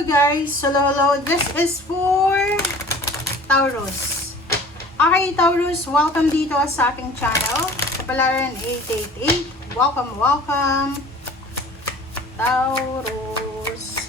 Hello guys! Hello. This is for Taurus. Okay Taurus, welcome dito sa aking channel. Kapalaran 888. Welcome. Taurus.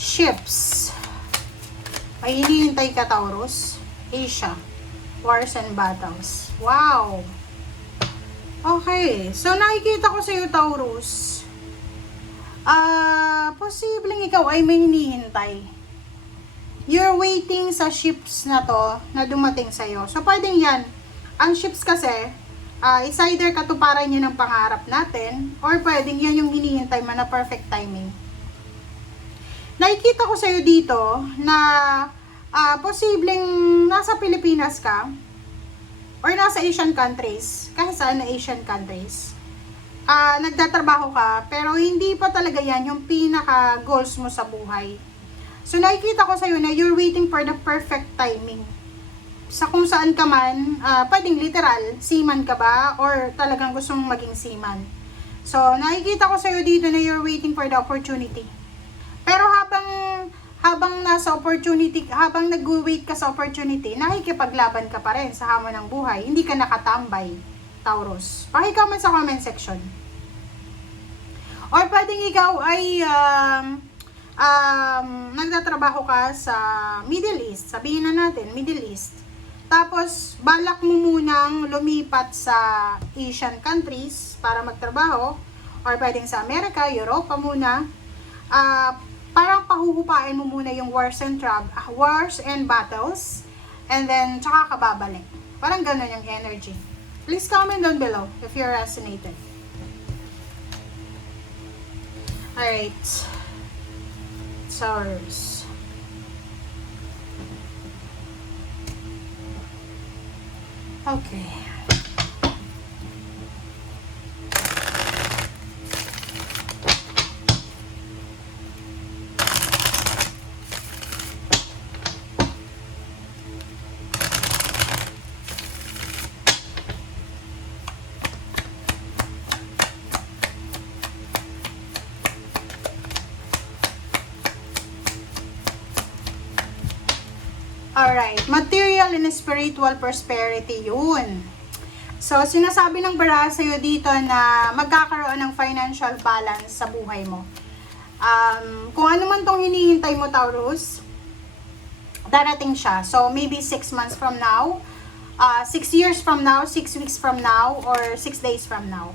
Ships. May hinihintay ka Taurus. Asia. Wars and battles. Wow! Okay. So, nakikita ko sa iyo Taurus. Posibleng ikaw ay may hinihintay. You're waiting sa ships na to na dumating sa iyo. So, pwedeng yan. Ang ships kasi, is either katuparan niya ng pangarap natin or pwedeng yan yung hinihintay mo na perfect timing. Nakikita ko sa iyo dito na posibleng nasa Pilipinas ka or nasa Asian countries, kahit saan na Asian countries. Nagtatrabaho ka pero hindi pa talaga yan yung pinaka goals mo sa buhay. So nakikita ko sa iyo na you're waiting for the perfect timing. Sa kung saan ka man, pwedeng literal, seaman ka ba or talagang gusto mong maging seaman. So nakikita ko sa iyo dito na you're waiting for the opportunity. Pero habang nasa opportunity, habang nag-wait ka sa opportunity, nakikipaglaban ka pa rin sa hamon ng buhay. Hindi ka nakatambay, Taurus. Paki-comment sa comment section. Or pwedeng ikaw ay nagtatrabaho ka sa Middle East. Sabihin na natin, Middle East. Tapos, balak mo munang lumipat sa Asian countries para magtrabaho. Or pwedeng sa Amerika, Europa muna. Parang pahuhupain mo muna yung wars and battles, and then tsaka ka babalik. Parang gano'n yung energy. Please comment down below if you're resonated. Alright. Taurus. Okay. Alright, material and spiritual prosperity yun. So, sinasabi ng bara sa'yo dito na magkakaroon ng financial balance sa buhay mo. Kung ano man tong hinihintay mo, Taurus, darating siya. So, maybe 6 months from now, 6 years from now, 6 weeks from now, or 6 days from now.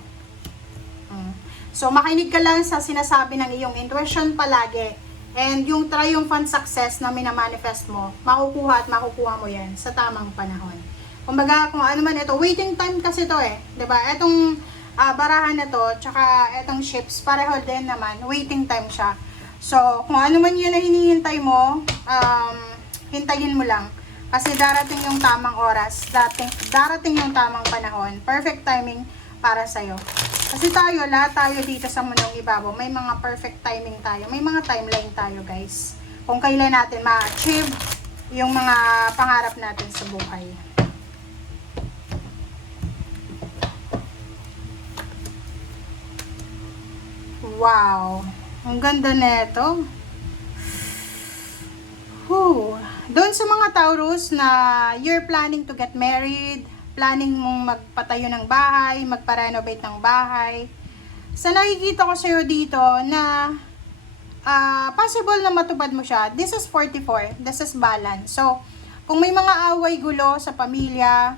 So, makinig ka lang sa sinasabi ng iyong intuition palagi. And yung triumphant success na minamanifest mo, makukuha mo yan sa tamang panahon. Kumbaga, kung ano man ito, waiting time kasi to eh. 'Di ba? Etong barahan na to, tsaka etong ships, pareho din naman, waiting time siya. So, kung ano man yun na hinihintay mo, hintayin mo lang. Kasi darating yung tamang oras, darating yung tamang panahon, perfect timing para sa'yo. Kasi lahat tayo dito sa mundong ibabaw, may mga perfect timing tayo, may mga timeline tayo guys. Kung kailan natin ma-achieve yung mga pangarap natin sa buhay. Wow! Ang ganda nito. Doon sa mga Taurus na you're planning to get married, planning mong magpatayo ng bahay, magpa-renovate ng bahay. Sa nakikita ko sa'yo dito na possible na matupad mo siya. This is 44. This is balance. So, kung may mga away gulo sa pamilya,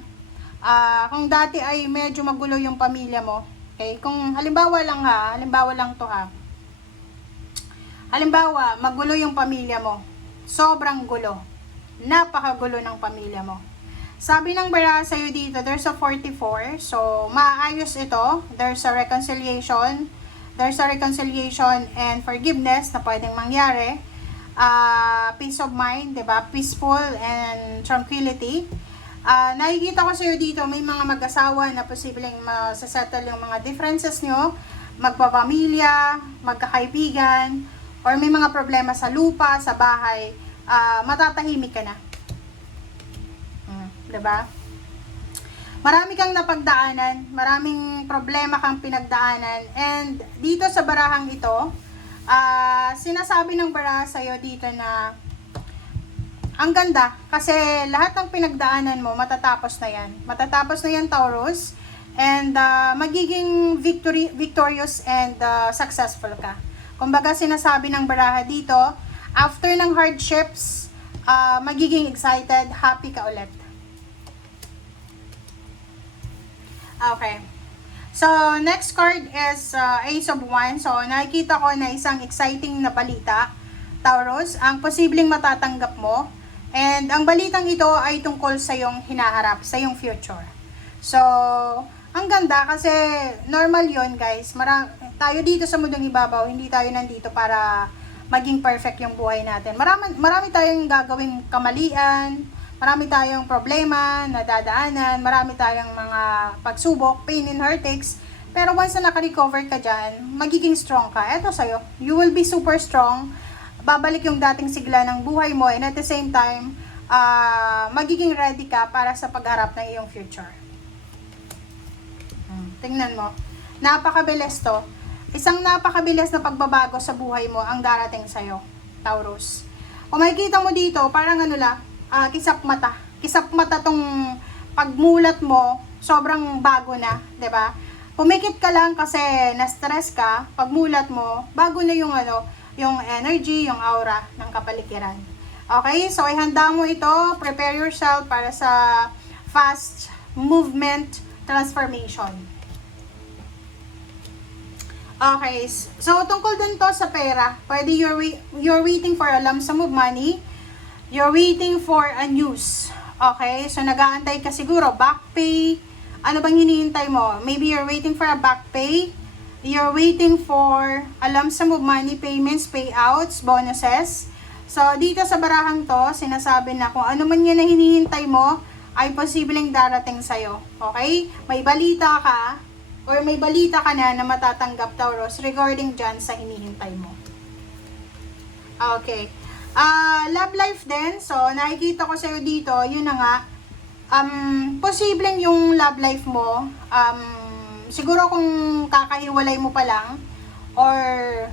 kung dati ay medyo magulo yung pamilya mo, okay? Kung halimbawa lang to ha. Halimbawa, magulo yung pamilya mo. Sobrang gulo. Napakagulo ng pamilya mo. Sabi ng bara sa'yo dito, there's a 44. So, maayos ito. There's a reconciliation. There's a reconciliation and forgiveness na pwedeng mangyari. Peace of mind, diba? Peaceful and tranquility. Nakikita ko sa'yo dito, may mga mag-asawa na posibleng masasettle yung mga differences nyo. magpapamilya, magkakaibigan, or may mga problema sa lupa, sa bahay, matatahimik ka na. Diba? Marami kang napagdaanan, maraming problema kang pinagdaanan, and dito sa barahang ito, sinasabi ng baraha sa'yo dito na ang ganda, kasi lahat ng pinagdaanan mo, matatapos na yan. Matatapos na yan, Taurus, and magiging victorious and successful ka. Kumbaga, sinasabi ng baraha dito, after ng hardships, magiging excited, happy ka ulit. Okay. So, next card is Ace of Wands. So, nakikita ko na isang exciting na balita, Taurus, ang posibleng matatanggap mo. And ang balitang ito ay tungkol sa iyong hinaharap, sa iyong future. So, ang ganda kasi normal yon guys. Tayo dito sa mundong ibabaw, hindi tayo nandito para maging perfect yung buhay natin. Marami tayong gagawing kamalian, marami tayong problema na dadaanan, marami tayong mga pagsubok, pain and heartaches. Pero once na naka-recover ka dyan, magiging strong ka. Eto sa'yo, you will be super strong. Babalik yung dating sigla ng buhay mo, and at the same time, magiging ready ka para sa pagharap ng iyong future. Tingnan mo, napakabilis to. Isang napakabilis na pagbabago sa buhay mo ang darating sa'yo, Taurus. Kung makikita mo dito, parang ano lang, kisap mata. Kisap mata tong pagmulat mo, sobrang bago na, 'di ba? Pumikit ka lang kasi na-stress ka, pagmulat mo, bago na yung yung energy, yung aura ng kapaligiran. Okay? So ihanda mo ito, prepare yourself para sa fast movement transformation. Okay. So tungkol din to sa pera. Pwede you're waiting for a lump sum of money. You're waiting for a news. Okay? So, nag-aantay ka siguro. Back pay. Ano bang hinihintay mo? Maybe you're waiting for a back pay. You're waiting for a lump sum of money, payments, payouts, bonuses. So, dito sa barahang to, sinasabi na kung ano man yan na hinihintay mo, ay posibleng darating sa'yo. Okay? May balita ka, or may balita ka na matatanggap, Taurus, regarding dyan sa hinihintay mo. Okay. Love life din. So, nakikita ko sa'yo dito, yun na nga, posibleng yung love life mo, siguro kung kakahiwalay mo pa lang, or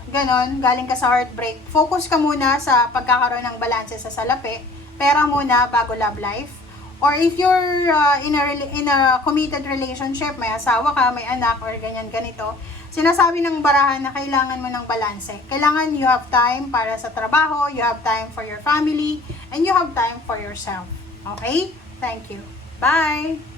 ganon, galing ka sa heartbreak, focus ka muna sa pagkakaroon ng balanse sa salapi, pera muna bago love life. Or if you're in a committed relationship, may asawa ka, may anak, or ganyan, ganito, sinasabi ng barahan na kailangan mo ng balanse. Kailangan you have time para sa trabaho, you have time for your family, and you have time for yourself. Okay? Thank you. Bye!